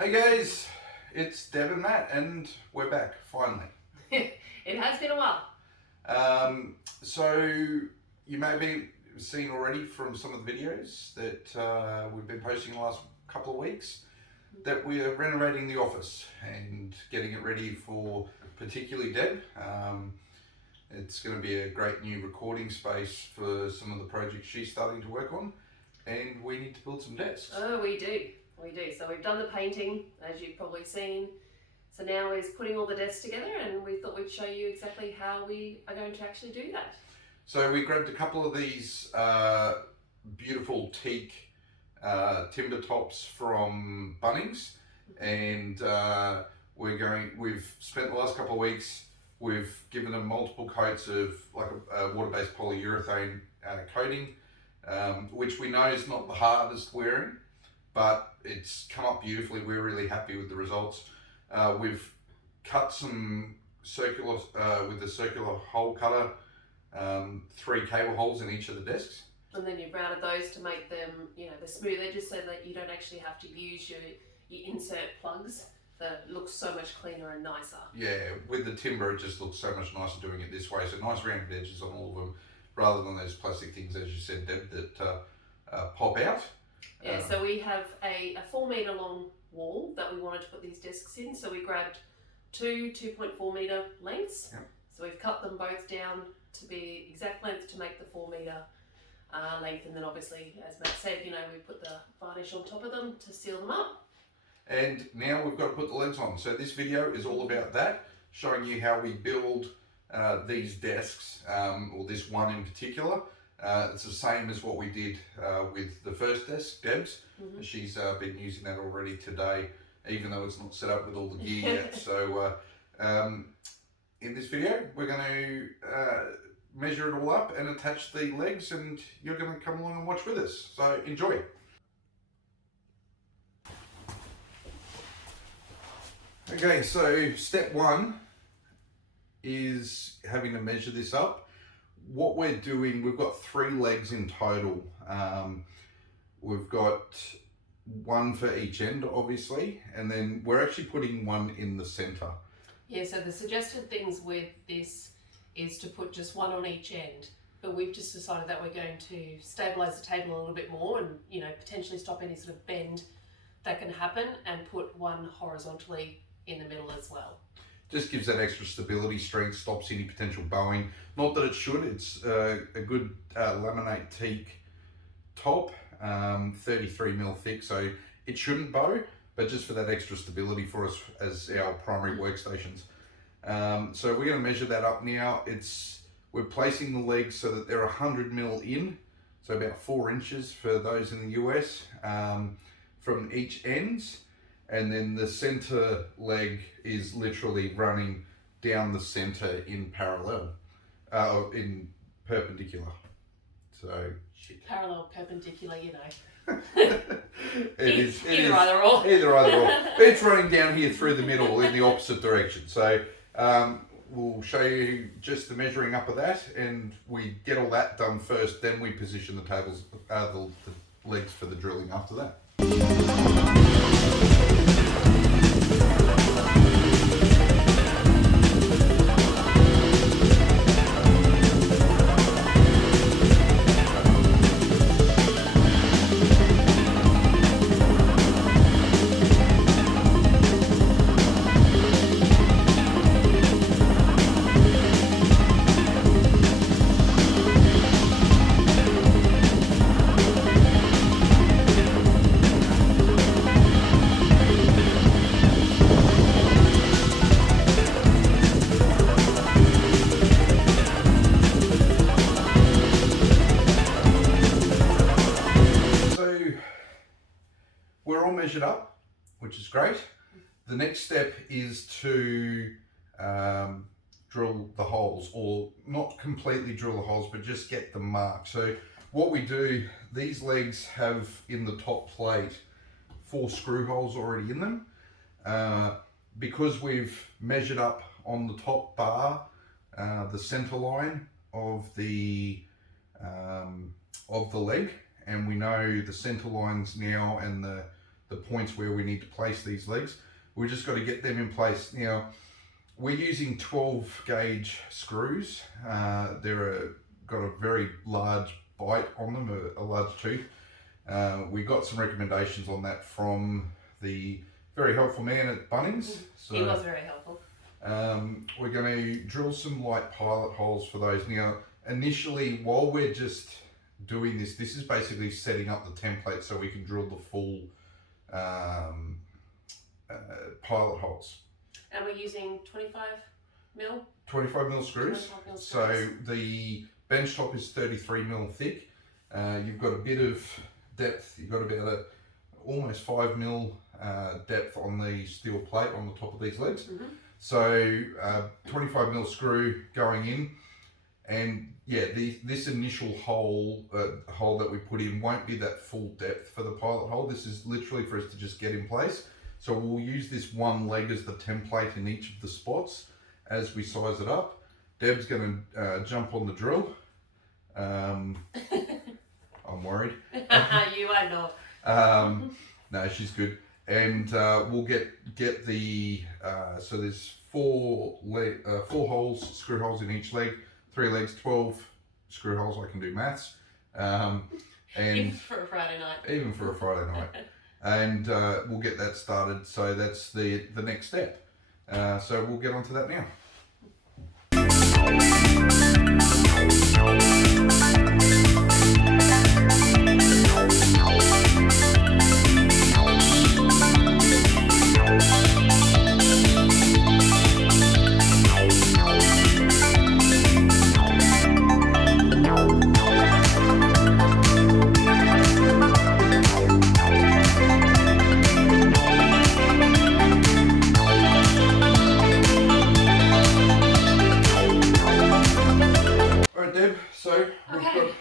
Hey guys, it's Deb and Matt, and we're back finally. It has been a while. So you may have seen already from some of the videos that we've been posting the last couple of weeks that we're renovating the office and getting it ready for particularly Deb. It's going to be a great new recording space for some of the projects she's starting to work on, and we need to build some desks. Oh, we do. So we've done the painting, as you've probably seen. So now is putting all the desks together, and we thought we'd show you exactly how we are going to actually do that. So we grabbed a couple of these beautiful teak timber tops from Bunnings, and we've spent the last couple of weeks, we've given them multiple coats of like a water-based polyurethane coating, which we know is not the hardest wearing, but it's come up beautifully. We're really happy with the results. We've cut some circular, with the circular hole cutter, 3 cable holes in each of the desks. And then you've rounded those to make them, the smooth edges so that you don't actually have to use your insert plugs. That looks so much cleaner and nicer. Yeah, with the timber, it just looks so much nicer doing it this way. So nice rounded edges on all of them, rather than those plastic things, as you said, Deb, that pop out. Yeah, so we have a 4 metre long wall that we wanted to put these desks in. So we grabbed two 2.4 metre lengths. Yep. So we've cut them both down to be exact length to make the 4 metre length. And then obviously, as Matt said, we put the varnish on top of them to seal them up. And now we've got to put the legs on. So this video is all about that, showing you how we build these desks, or this one in particular. It's the same as what we did with the first desk, Deb's. Mm-hmm. She's been using that already today, even though it's not set up with all the gear yet. So in this video, we're going to measure it all up and attach the legs, and you're going to come along and watch with us. So enjoy. Okay, so step 1 is having to measure this up. What we're doing, we've got 3 legs in total. We've got 1 for each end, obviously, and then we're actually putting 1 in the center. Yeah, so the suggested things with this is to put just 1 on each end, but we've just decided that we're going to stabilize the table a little bit more and, potentially stop any sort of bend that can happen, and put 1 horizontally in the middle as well. Just gives that extra stability, strength, stops any potential bowing. Not that it should. It's a good laminate teak top, 33mm thick, so it shouldn't bow, but just for that extra stability for us as our primary workstations. So we're going to measure that up now. We're placing the legs so that they're 100mm in, so about 4 inches for those in the US, from each ends. And then the center leg is literally running down the center in parallel, in perpendicular. So, shit. Parallel, perpendicular, Either or. It's running down here through the middle in the opposite direction. So we'll show you just the measuring up of that, and we get all that done first, then we position the tables, the legs for the drilling after that. We're all measured up, which is great. The next step is to drill the holes, or not completely drill the holes, but just get them marked. So what we do, these legs have in the top plate 4 screw holes already in them. Because we've measured up on the top bar, the center line of the leg, and we know the center lines now and the the points where we need to place these legs. We just got to get them in place. Now, we're using 12 gauge screws. They're got a very large bite on them, a large tooth. We got some recommendations on that from the very helpful man at Bunnings. So, he was very helpful. we're going to drill some light pilot holes for those. Now, initially, while we're just doing this, this is basically setting up the template so we can drill the full pilot holes. And we're using 25 mil? 25 mil screws. 25 mil So screws. the bench top is 33 mil thick. You've got a bit of depth. You've got about almost 5 mil depth on the steel plate on the top of these legs. Mm-hmm. So 25 mil screw going in, and yeah, this initial hole that we put in won't be that full depth for the pilot hole. This is literally for us to just get in place. So we'll use this one leg as the template in each of the spots as we size it up. Deb's going to jump on the drill. I'm worried. You are not. No, she's good. And we'll get the so there's four holes, screw holes in each leg, 3 legs, 12 screw holes. I can do maths. And Even for a Friday night. Even for a Friday night. And we'll get that started. So that's the next step. So we'll get onto that now.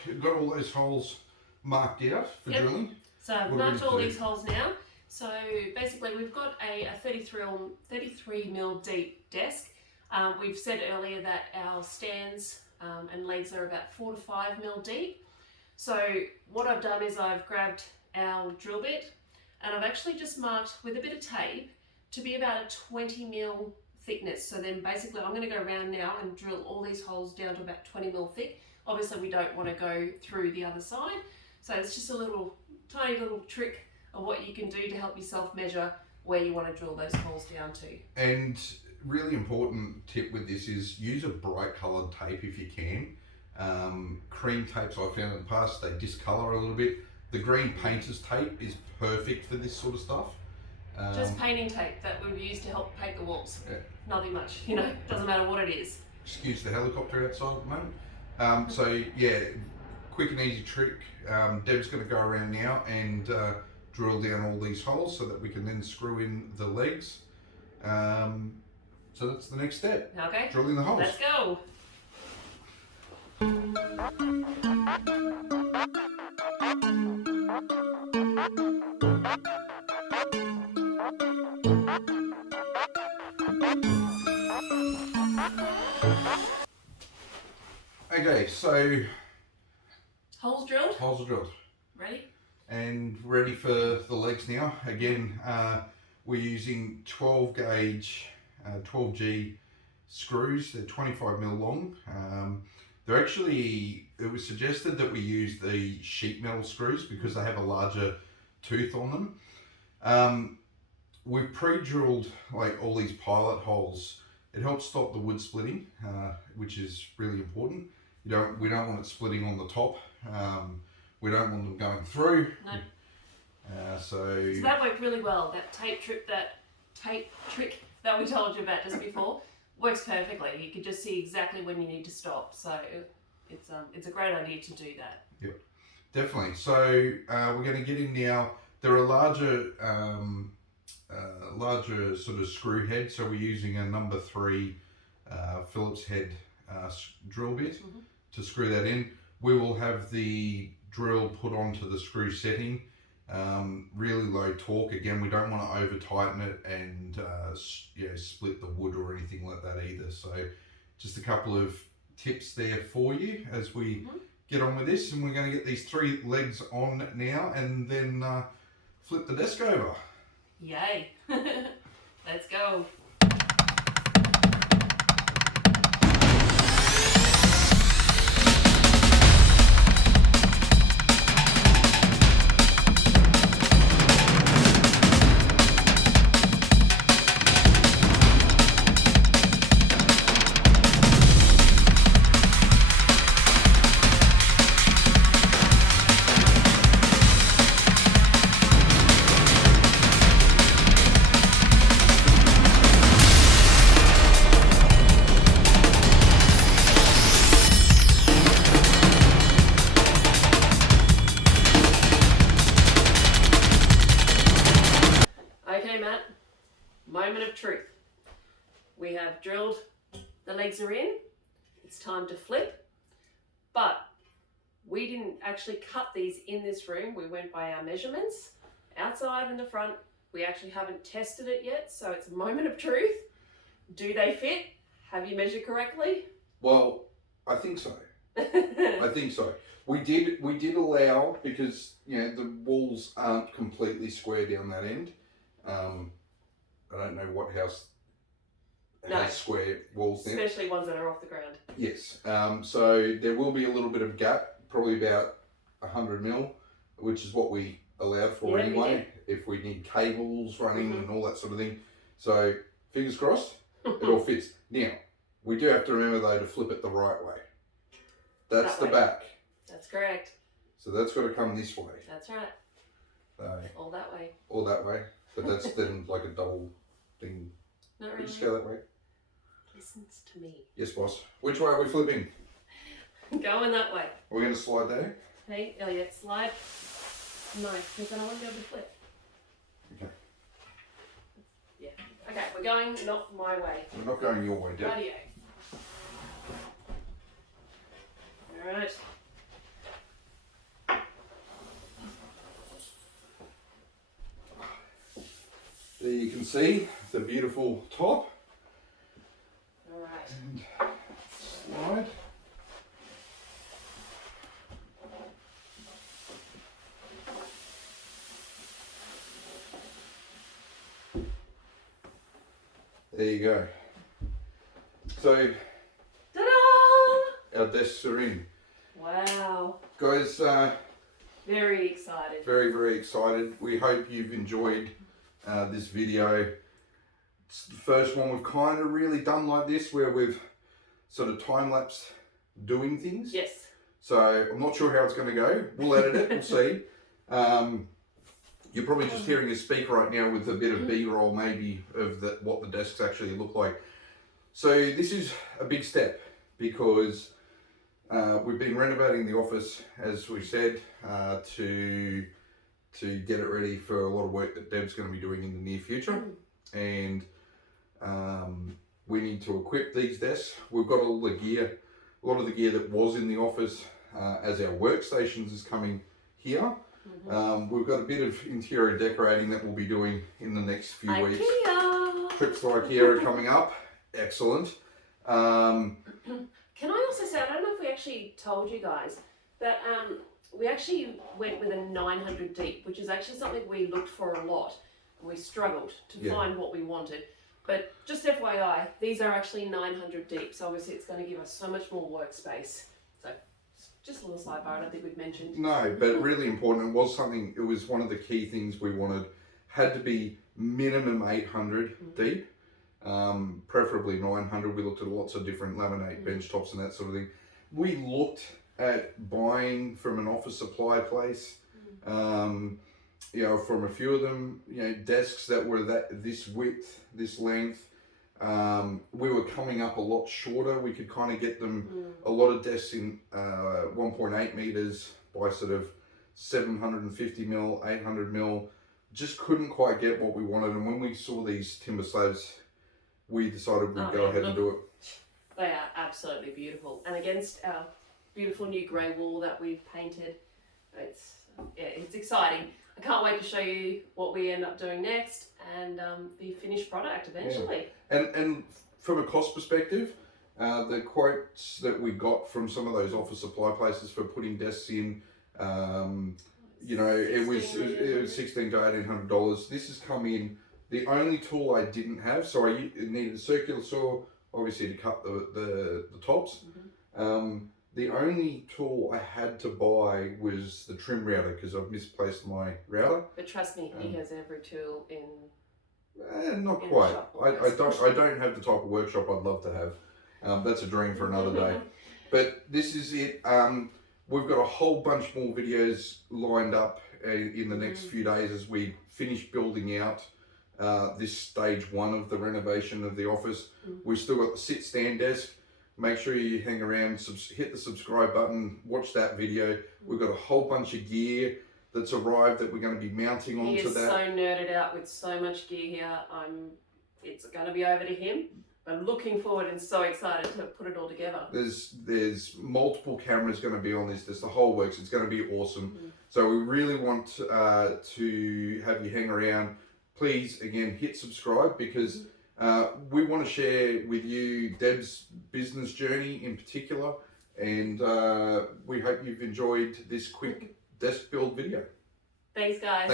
We've got all those holes marked out for drilling. So I've marked all these holes now. So basically we've got a 33 mil deep desk. We've said earlier that our stands and legs are about 4 to 5 mil deep. So what I've done is I've grabbed our drill bit and I've actually just marked with a bit of tape to be about a 20 mil thickness. So then basically I'm going to go around now and drill all these holes down to about 20 mil thick. Obviously we don't want to go through the other side. So it's just a tiny little trick of what you can do to help yourself measure where you want to drill those holes down to. And really important tip with this is use a bright coloured tape if you can. Cream tapes I've found in the past, they discolour a little bit. The green painter's tape is perfect for this sort of stuff. Just painting tape that we've used to help paint the walls. Yeah. Nothing much, doesn't matter what it is. Excuse the helicopter outside at the moment. So yeah, quick and easy trick. Deb's going to go around now and drill down all these holes so that we can then screw in the legs. So that's the next step. Okay. Drilling the holes. Let's go. Okay, so Holes drilled. holes are drilled. Ready? And ready for the legs now. Again, we're using 12 gauge, 12G screws. They're 25 mil long. They're actually, it was suggested that we use the sheet metal screws because they have a larger tooth on them. We've pre-drilled like all these pilot holes. It helps stop the wood splitting, which is really important. We don't want it splitting on the top. We don't want them going through. No. So that worked really well. That tape trick that we told you about just before works perfectly. You can just see exactly when you need to stop. So it's a great idea to do that. Yep, definitely. So we're going to get in now. There are larger sort of screw head. So we're using a number 3 Phillips head drill bit to screw that in. We will have the drill put onto the screw setting, really low torque. Again, we don't want to over tighten it and split the wood or anything like that either. So just a couple of tips there for you as we get on with this. And we're going to get these 3 legs on now and then flip the desk over. Yay. Let's go. Okay, Matt, moment of truth. We have drilled, the legs are in, it's time to flip, but we didn't actually cut these in this room. We went by our measurements, outside and the front. We actually haven't tested it yet, so it's a moment of truth. Do they fit? Have you measured correctly? Well, I think so. I think so. We did allow, because the walls aren't completely square down that end. I don't know what house has square walls now. Especially ones that are off the ground. Yes. So there will be a little bit of gap, probably about 100 mil, which is what we allowed for anyway. If we need cables running and all that sort of thing. So fingers crossed, it all fits. Now, we do have to remember though to flip it the right way. That's the back. That's correct. So that's got to come this way. That's right. So, all that way. All that way. But that's then like a double thing. Not really. Just go that way. Listens to me. Yes, boss. Which way are we flipping? Going that way. Are we going to slide there? Hey, Elliot, slide. No, because then I won't be able to flip. Okay. Yeah. Okay, we're going not my way. We're not going your way, Deb. Radio. Alright. There you can see the beautiful top. Alright. And slide. There you go. So, ta-da! our desks are in. Wow. Guys, very excited. Very, very excited. We hope you've enjoyed this video. It's the first one we've kind of really done like this, where we've sort of time-lapsed doing things. Yes. So I'm not sure how it's going to go. We'll edit it, we'll see. You're probably just hearing a speak right now with a bit of B-roll maybe of what the desks actually look like. So this is a big step because we've been renovating the office, as we said, to get it ready for a lot of work that Deb's going to be doing in the near future. And we need to equip these desks. We've got all the gear, a lot of the gear that was in the office as our workstations is coming here. We've got a bit of interior decorating that we'll be doing in the next few weeks. Trips to IKEA are coming up. Excellent. Can I also say, I don't know if we actually told you guys, that we actually went with a 900 deep, which is actually something we looked for a lot. We struggled to find what we wanted. But just FYI, these are actually 900 deep, so obviously it's going to give us so much more workspace. So just a little sidebar, I don't think we've mentioned. No, but really important. It was one of the key things we wanted. Had to be minimum 800 deep, preferably 900. We looked at lots of different laminate bench tops and that sort of thing. We looked at buying from an office supply place, from a few of them, desks that were this width, this length. We were coming up a lot shorter. We could kind of get them a lot of desks in 1.8 meters by sort of 750 mil, 800 mil. Just couldn't quite get what we wanted. And when we saw these timber slabs, we decided we'd go ahead and do it. They are absolutely beautiful. And against our beautiful new grey wall that we've painted, it's exciting. I can't wait to show you what we end up doing next and the finished product eventually. Yeah. And from a cost perspective, the quotes that we got from some of those office supply places for putting desks in, you know, it was 16 to $1,800. This has come in. The only tool I didn't have, so I needed a circular saw, obviously, to cut the tops. The only tool I had to buy was the trim router because I've misplaced my router. But trust me, he has every tool in. Not quite. I don't have the type of workshop I'd love to have. That's a dream for another day. But this is it. We've got a whole bunch more videos lined up in the next few days as we finish building out this stage 1 of the renovation of the office. We've still got the sit stand desk. Make sure you hang around, hit the subscribe button, watch that video. We've got a whole bunch of gear that's arrived that we're going to be mounting onto that. He is so nerded out with so much gear here. It's going to be over to him. I'm looking forward and so excited to put it all together. There's multiple cameras going to be on this. There's the whole works. It's going to be awesome. So we really want to have you hang around. Please, again, hit subscribe because we want to share with you Deb's business journey in particular. And we hope you've enjoyed this quick desk build video. Thanks, guys.